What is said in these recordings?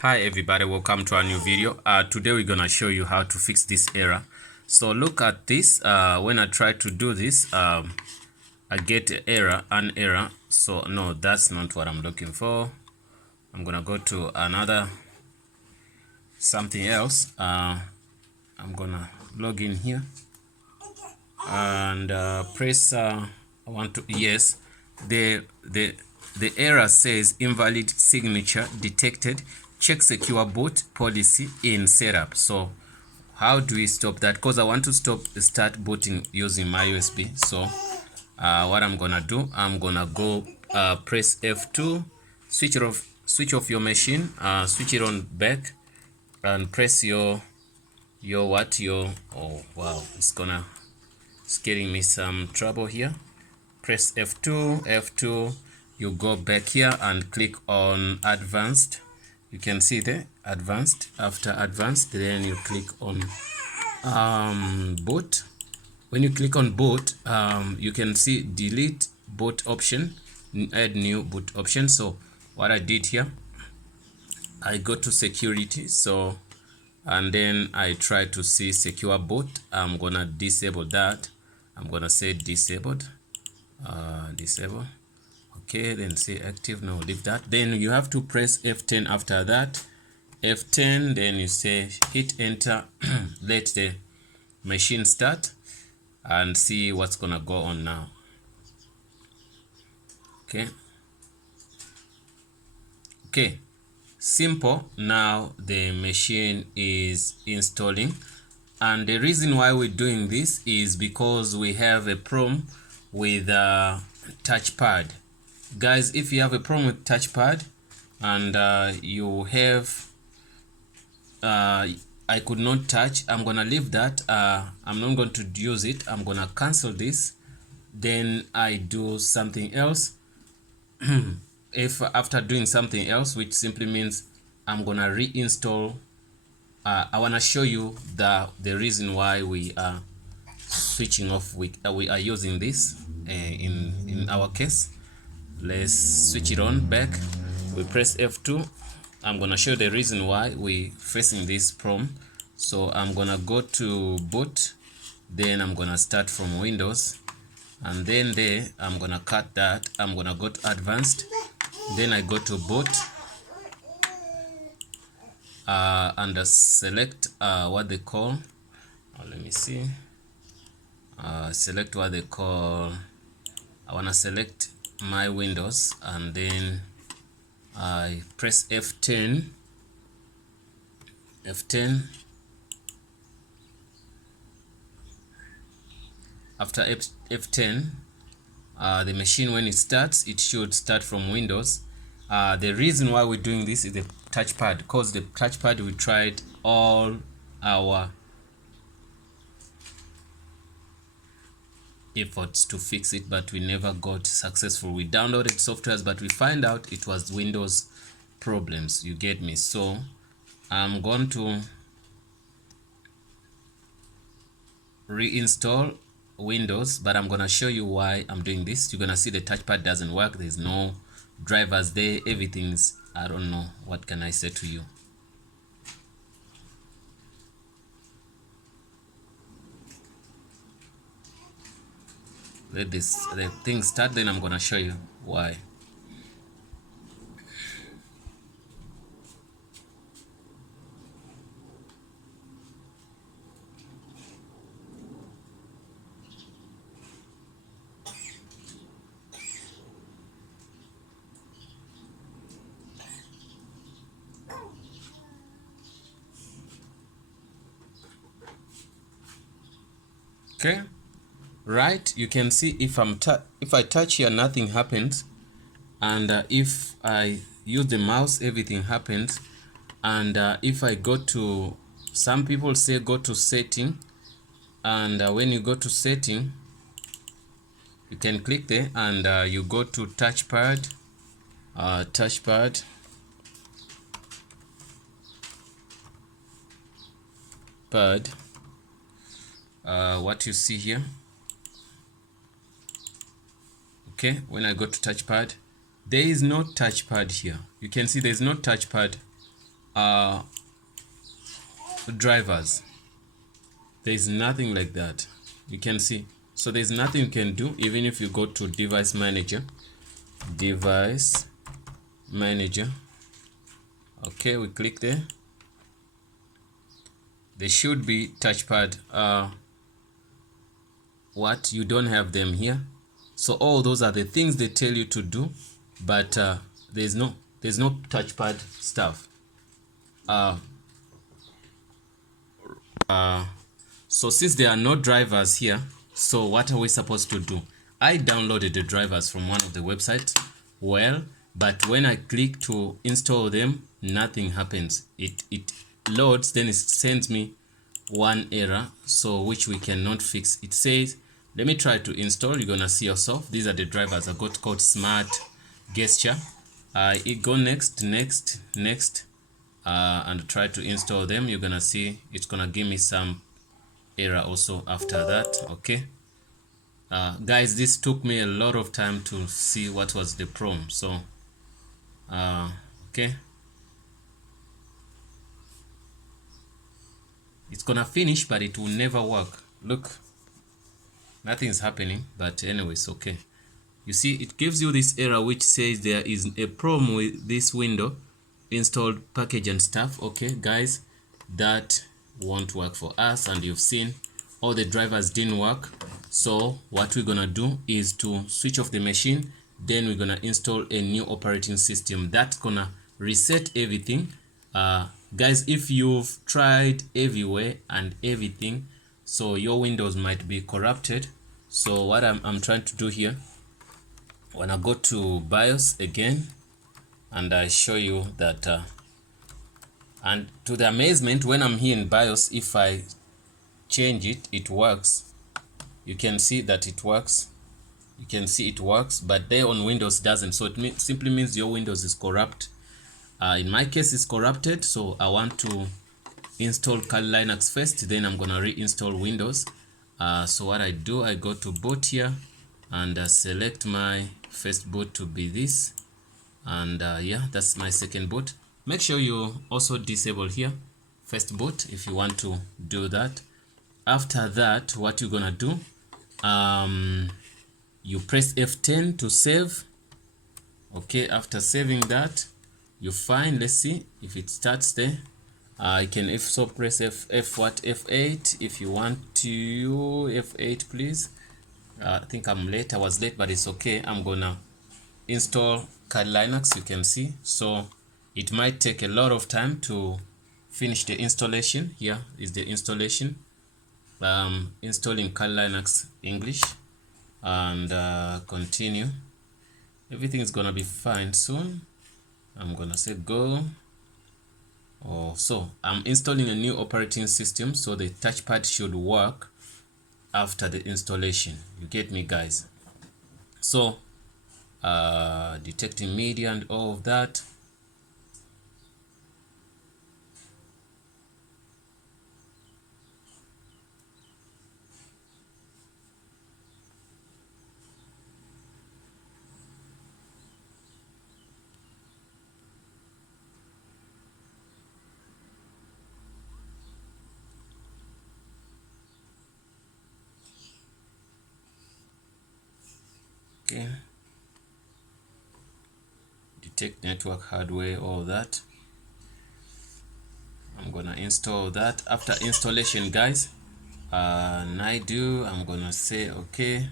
Hi everybody, welcome to a new video. Today we're gonna show you how to fix this error. So look at this. When I try to do this, I get an error. So no, that's not what I'm looking for. I'm gonna go to another something else. I'm gonna log in here and press I want to yes. The error says invalid signature detected. Check secure boot policy in setup. So how do we stop that? Because I want to start booting using my USB. So what I'm gonna do, I'm gonna go press F2, switch off your machine, switch it on back, and press your oh wow, it's getting me some trouble here. Press F2, you go back here and click on advanced. You can see the advanced. After advanced, then you click on boot. When you click on boot, you can see delete boot option, add new boot option. So what I did here, I go to security, so and then I try to see secure boot. I'm gonna disable that. I'm gonna say disabled, disable. Okay, then say active. No, leave that. Then you have to press F10 after that. F10, then you say hit enter. Let the machine start and see what's gonna go on now. Okay, simple. Now the machine is installing, and the reason why we're doing this is because we have a problem with touchpad. Guys, if you have a problem with touchpad and you have I could not touch, I'm gonna leave that. I'm not going to use it. I'm gonna cancel this, then I do something else. If after doing something else, which simply means I'm gonna reinstall, I want to show you the reason why we are switching off. We are using this in our case. Let's switch it on back. We press F2. I'm gonna show the reason why we facing this problem. So I'm gonna go to boot, then I'm gonna start from Windows, and then there I'm gonna cut that. I'm gonna go to advanced, then I go to boot and select what they call, let me see, select what they call, I want to select my Windows, and then I press F10. After F10, the machine, when it starts, it should start from Windows. The reason why we're doing this is the touchpad, because the touchpad, we tried all our efforts to fix it, but we never got successful. We downloaded softwares, but we find out it was Windows problems. You get me? So I'm going to reinstall Windows, but I'm gonna show you why I'm doing this. You're gonna see the touchpad doesn't work. There's no drivers there. Everything's, I don't know, what can I say to you? Let the thing start, then I'm gonna show you why. Okay, right, you can see if I touch here, nothing happens, and if I use the mouse, everything happens. And if I go to, some people say go to setting, and when you go to setting, you can click there, and you go to touchpad, what you see here. Okay, when I go to touchpad, there is no touchpad here. You can see there's no touchpad drivers. There is nothing like that. You can see. So there's nothing you can do even if you go to device manager. Device manager. Okay, we click there. There should be touchpad. What, you don't have them here. So all those are the things they tell you to do, but there's no touchpad stuff. So since there are no drivers here, so what are we supposed to do? I downloaded the drivers from one of the websites, well, but when I click to install them, nothing happens. It loads, then it sends me one error, so which we cannot fix. It says, let me try to install. You're gonna see yourself. These are the drivers I got called Smart Gesture. It go next, and try to install them. You're gonna see it's gonna give me some error also after that. Okay, guys, this took me a lot of time to see what was the problem. So okay, it's gonna finish, but it will never work. Look, nothing's happening, but anyways, okay. You see, it gives you this error which says there is a problem with this window, installed package and stuff. Okay, guys, that won't work for us, and you've seen all the drivers didn't work. So what we're gonna do is to switch off the machine, then we're gonna install a new operating system that's gonna reset everything. Guys, if you've tried everywhere and everything, so your Windows might be corrupted. So what I'm trying to do here, when I go to BIOS again, and I show you that and to the amazement, when I'm here in BIOS, if I change it, it works. You can see that it works. You can see it works, but there on Windows doesn't. So it simply means your Windows is corrupt. In my case, it's corrupted, so I want to install Kali Linux first, then I'm gonna reinstall Windows. So what I do, I go to boot here and select my first boot to be this, and yeah, that's my second boot. Make sure you also disable here first boot if you want to do that. After that, what you're gonna do, you press F10 to save. Okay, after saving that, you find, let's see if it starts there. You can also press F8 if you want to. F8 please. I think I'm late. I was late, but it's okay. I'm gonna install Kali Linux. You can see, so it might take a lot of time to finish the installation. Here is the installation. Installing Kali Linux English, and continue. Everything is gonna be fine soon. I'm gonna say go. So I'm installing a new operating system, so the touchpad should work after the installation. You get me, guys? So detecting media and all of that. Okay, detect network hardware, all that. I'm gonna install that. After installation, guys, and I'm gonna say okay.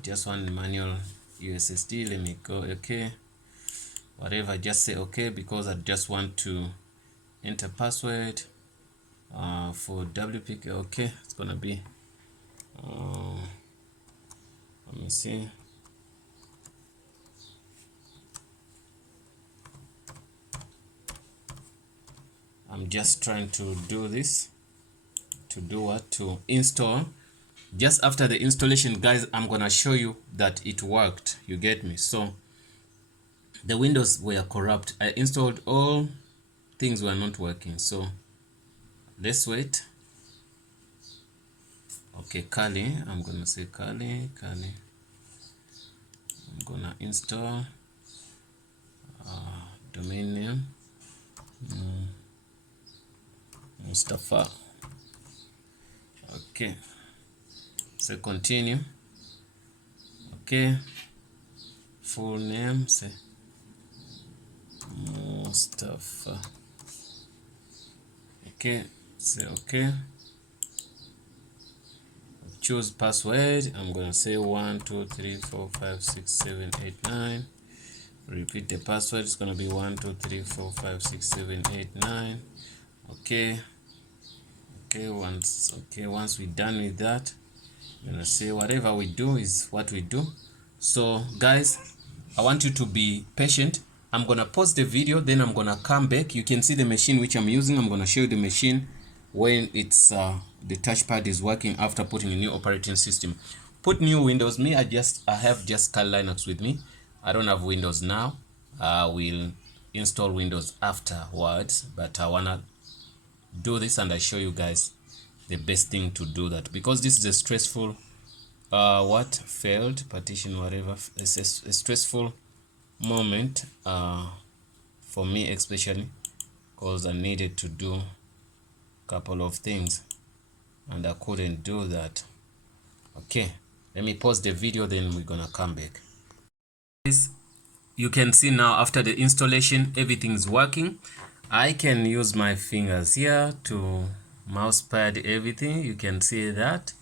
Just one manual USSD, let me go okay, whatever, just say okay, because I just want to enter password for WPK. Okay, it's gonna be let me see. I'm just trying to do this, to do what, to install. Just after the installation, guys, I'm gonna show you that it worked. You get me? So the Windows were corrupt. I installed, all things were not working. So let's wait. Okay, Kali, I'm gonna say Kali. I'm gonna install domain name. Mustafa. Okay, say continue. Okay, full name, say Mustafa. Okay, say okay. Choose password. I'm gonna say 1 2 3 4 5 6 7 8 9. Repeat the password. It's gonna be 1 2 3 4 5 6 7 8 9. Okay. Once we're done with that, I'm gonna say whatever we do is what we do. So guys, I want you to be patient. I'm gonna pause the video, then I'm gonna come back. You can see the machine which I'm using. I'm gonna show you the machine when it's the touchpad is working after putting a new operating system. Put new Windows. Me, I have just Kali Linux with me. I don't have Windows now. I will install Windows afterwards, but I wanna do this and I show you guys the best thing to do that, because this is a stressful failed partition, whatever. It's a stressful moment for me, especially because I needed to do a couple of things and I couldn't do that. Okay, let me pause the video, then we're gonna come back. You can see now after the installation everything's working. I can use my fingers here to mouse pad everything. You can see that.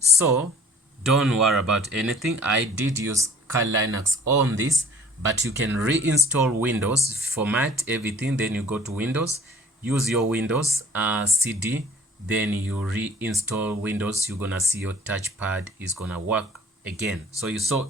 So don't worry about anything. I did use Kali Linux on this, but you can reinstall Windows, format everything, then you go to Windows, use your Windows CD, then you reinstall Windows. You're gonna see your touchpad is gonna work again. So you saw